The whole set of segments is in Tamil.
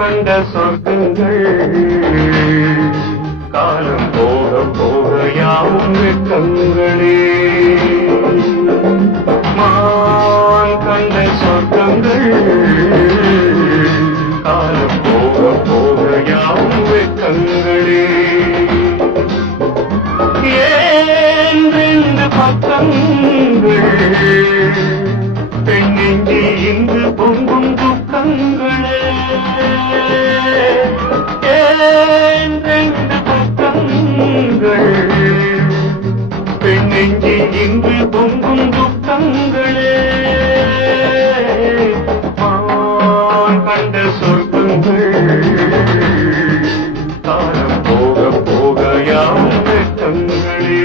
கண்ட சொர்க்கங்கள் காலம் போக போக யாவும் வெட்கங்களே. மான் கண்ட சொர்க்கங்கள் காலம் போக போக யாவும் வெட்கங்களே. ஏன் ரெண்டு பக்கங்கள் பெண்ணெஞ்சி இன்று பொங்கும் துக்கங்களே. ஏன் ரெண்டு பக்கங்கள் பெண்ணெஞ்சி இன்று பொங்கும் துக்கங்களே. மான் கண்ட சொர்க்கங்கள் காலம் போக போக யாவும் வெட்கங்களே.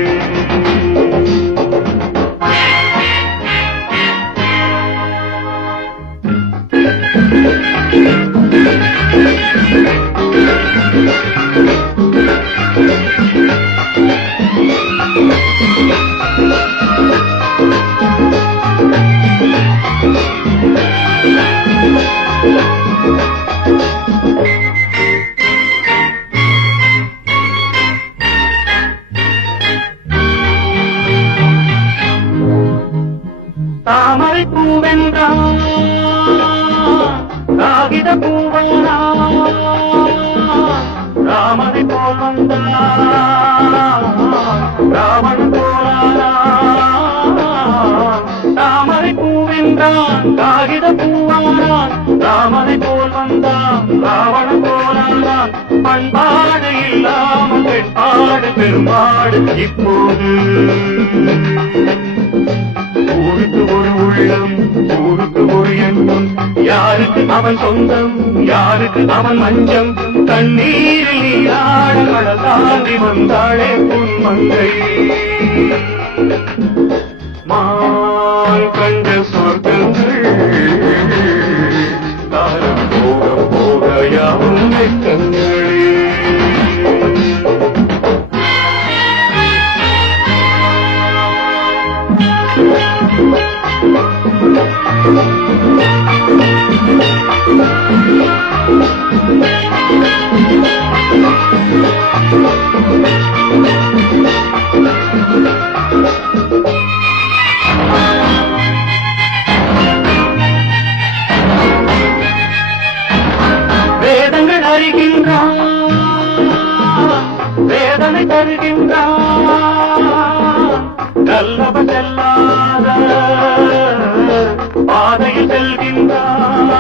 தாமரை பூவென்றான் காகித பூவனான் ராமனை போல் வந்தான் ராவணன் போலானான். தாமரை பூவென்றான் காகித பூவனான் ராமனை போல் வந்தான் ராவணன் போலானான். பண்பாடு இல்லாமல் பெண்பாடு பெரும்பாடு இப்போது. ஊருக்கு ஒரு உள்ளம் ஊருக்கு ஒரு எண்ணம், யாருக்கு அவன் சொந்தம் யாருக்கு அவன் மஞ்சம். கண்ணீரில் நீராட கடல் தாண்டி வந்தாளே பொன்மங்கை. மான் கண்ட சொர்க்கங்கள் காலம் போக போக யாவும் வெட்கங்களே. வேதங்கள் அறிகின்றான் வேதனை தருகின்றான். நல்லவ செல்லாத பாதையில் செல்கின்றான்.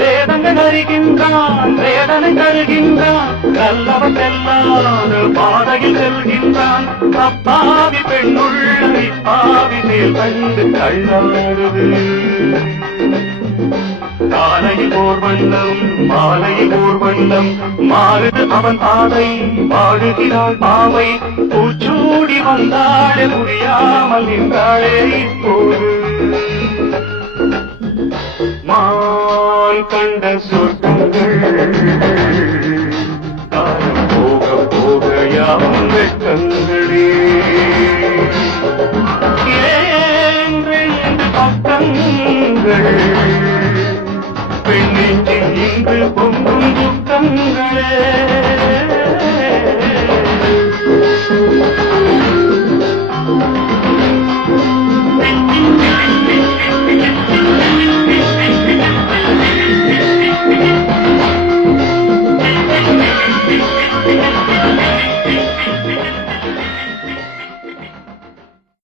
வேதங்கள் அறிகின்றான் வேதனை தருகின்றான். நல்லவ செல்லாத பாதையில் செல்கின்றான். அப்பாவி பெண்ணுள்ளதை பாவி மேல் கண்டு தள்ளாடுது. காலையில் ஓர் வண்ணம் மாலையில் ஓர் வண்ணம் மாறுது அவன் பாதை வாழுகிறாள் பாவை. பூச்சூடி வந்தாளே முடியாமல் நின்றாளே இப்போது. மான் கண்ட சொர்க்கங்கள் காலம் போக போக யாவும் வெட்கங்களே. ஏன் ரெண்டு பக்கங்கள் பெண்ணெஞ்சில் இன்று பொங்கும் துக்கங்களே.